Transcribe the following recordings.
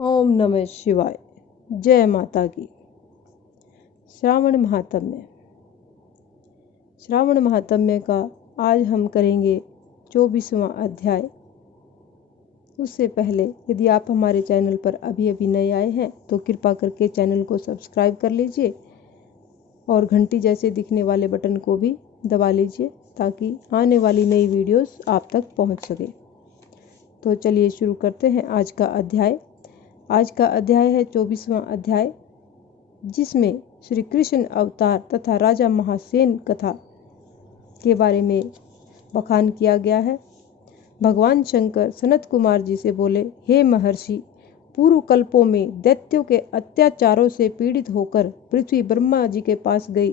ओम नमः शिवाय। जय माता की। श्रावण महात्म्य। श्रावण महात्म्य का आज हम करेंगे 24वां अध्याय। उससे पहले यदि आप हमारे चैनल पर अभी नए आए हैं तो कृपा करके चैनल को सब्सक्राइब कर लीजिए और घंटी जैसे दिखने वाले बटन को भी दबा लीजिए ताकि आने वाली नई वीडियोस आप तक पहुंच सके। तो चलिए शुरू करते हैं आज का अध्याय। आज का अध्याय है 24वां अध्याय, जिसमें श्री कृष्ण अवतार तथा राजा महासेन कथा के बारे में बखान किया गया है। भगवान शंकर सनत कुमार जी से बोले, हे महर्षि, पूर्व कल्पों में दैत्यों के अत्याचारों से पीड़ित होकर पृथ्वी ब्रह्मा जी के पास गई।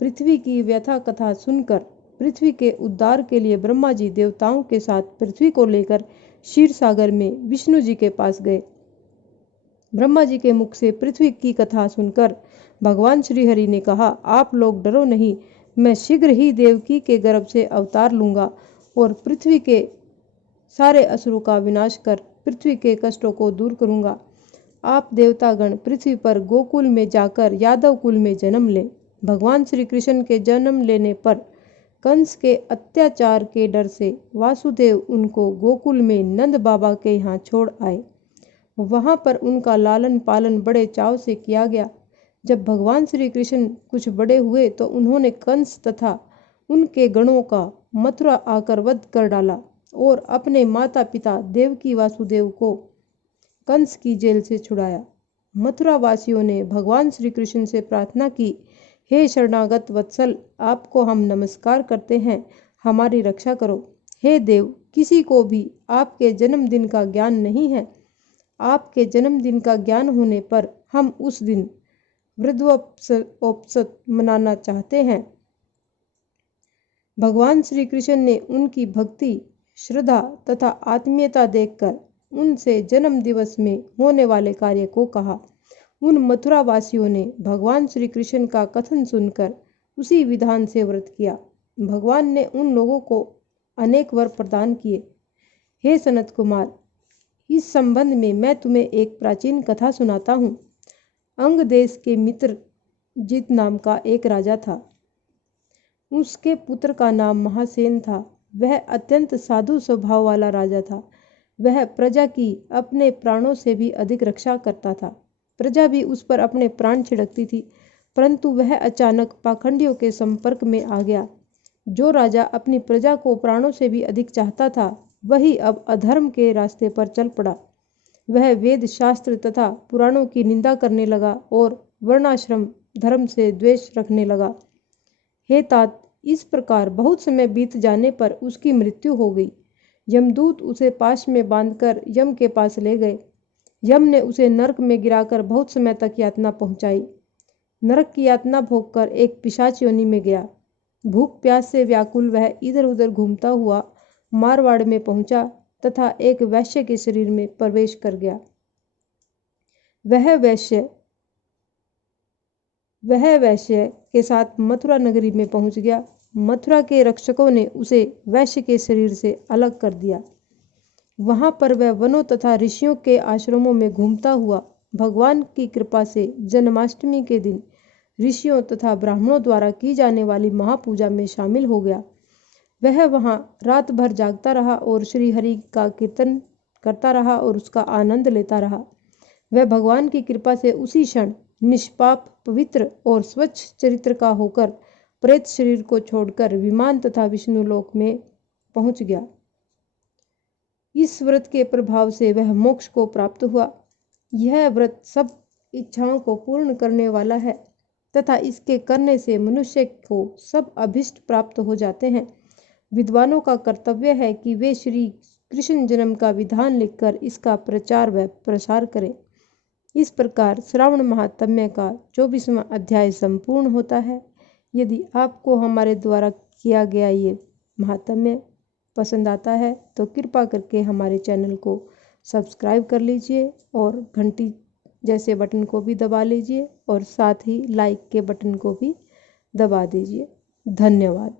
पृथ्वी की व्यथा कथा सुनकर पृथ्वी के उद्धार के लिए ब्रह्मा जी देवताओं के साथ पृथ्वी को लेकर क्षीर सागर में विष्णु जी के पास गए। ब्रह्मा जी के मुख से पृथ्वी की कथा सुनकर भगवान श्री हरि ने कहा, आप लोग डरो नहीं, मैं शीघ्र ही देवकी के गर्भ से अवतार लूंगा और पृथ्वी के सारे असुरों का विनाश कर पृथ्वी के कष्टों को दूर करूंगा। आप देवतागण पृथ्वी पर गोकुल में जाकर यादव कुल में जन्म लें। भगवान श्री कृष्ण के जन्म लेने पर कंस के अत्याचार के डर से वासुदेव उनको गोकुल में नंद बाबा के यहाँ छोड़ आए। वहां पर उनका लालन पालन बड़े चाव से किया गया। जब भगवान श्री कृष्ण कुछ बड़े हुए तो उन्होंने कंस तथा उनके गणों का मथुरा आकर वध कर डाला और अपने माता पिता देवकी वासुदेव को कंस की जेल से छुड़ाया। मथुरा वासियों ने भगवान श्री कृष्ण से प्रार्थना की, हे शरणागत वत्सल, आपको हम नमस्कार करते हैं, हमारी रक्षा करो। हे देव, किसी को भी आपके जन्मदिन का ज्ञान नहीं है। आपके जन्मदिन का ज्ञान होने पर हम उस दिन वृद्धोत्सव मनाना चाहते हैं। भगवान श्री कृष्ण ने उनकी भक्ति, श्रद्धा तथा आत्मीयता देखकर उनसे जन्म दिवस में होने वाले कार्य को कहा। उन मथुरा वासियों ने भगवान श्री कृष्ण का कथन सुनकर उसी विधान से व्रत किया। भगवान ने उन लोगों को अनेक वर प्रदान किए। हे सनत कुमार, इस संबंध में मैं तुम्हें एक प्राचीन कथा सुनाता हूँ। अंग देश के मित्रजित नाम का एक राजा था। उसके पुत्र का नाम महासेन था। वह अत्यंत साधु स्वभाव वाला राजा था। वह प्रजा की अपने प्राणों से भी अधिक रक्षा करता था। प्रजा भी उस पर अपने प्राण छिड़कती थी, परंतु वह अचानक पाखंडियों के संपर्क में आ गया। जो राजा अपनी प्रजा को प्राणों से भी अधिक चाहता था, वही अब अधर्म के रास्ते पर चल पड़ा। वह वेद शास्त्र तथा पुराणों की निंदा करने लगा और वर्णाश्रम धर्म से द्वेष रखने लगा। हे तात, इस प्रकार बहुत समय बीत जाने पर उसकी मृत्यु हो गई। यमदूत उसे पाश में बांधकर यम के पास ले गए। यम ने उसे नरक में गिराकर बहुत समय तक यातना पहुंचाई। नरक की यातना भोगकर एक पिशाच योनि में गया। भूख प्यास से व्याकुल वह इधर उधर घूमता हुआ मारवाड़ में पहुंचा तथा एक वैश्य के शरीर में प्रवेश कर गया। वह वैश्य के साथ मथुरा नगरी में पहुंच गया। मथुरा के रक्षकों ने उसे वैश्य के शरीर से अलग कर दिया। वहां पर वह वनों तथा ऋषियों के आश्रमों में घूमता हुआ भगवान की कृपा से जन्माष्टमी के दिन ऋषियों तथा ब्राह्मणों द्वारा की जाने वाली महापूजा में शामिल हो गया। वह वहां रात भर जागता रहा और श्री हरि का कीर्तन करता रहा और उसका आनंद लेता रहा। वह भगवान की कृपा से उसी क्षण निष्पाप, पवित्र और स्वच्छ चरित्र का होकर प्रेत शरीर को छोड़कर विमान तथा विष्णुलोक में पहुंच गया। इस व्रत के प्रभाव से वह मोक्ष को प्राप्त हुआ। यह व्रत सब इच्छाओं को पूर्ण करने वाला है तथा इसके करने से मनुष्य को सब अभिष्ट प्राप्त हो जाते हैं। विद्वानों का कर्तव्य है कि वे श्री कृष्ण जन्म का विधान लिखकर इसका प्रचार व प्रसार करें। इस प्रकार श्रावण महात्म्य का 24वां अध्याय संपूर्ण होता है। यदि आपको हमारे द्वारा किया गया ये महात्म्य पसंद आता है तो कृपा करके हमारे चैनल को सब्सक्राइब कर लीजिए और घंटी जैसे बटन को भी दबा लीजिए और साथ ही लाइक के बटन को भी दबा दीजिए। धन्यवाद।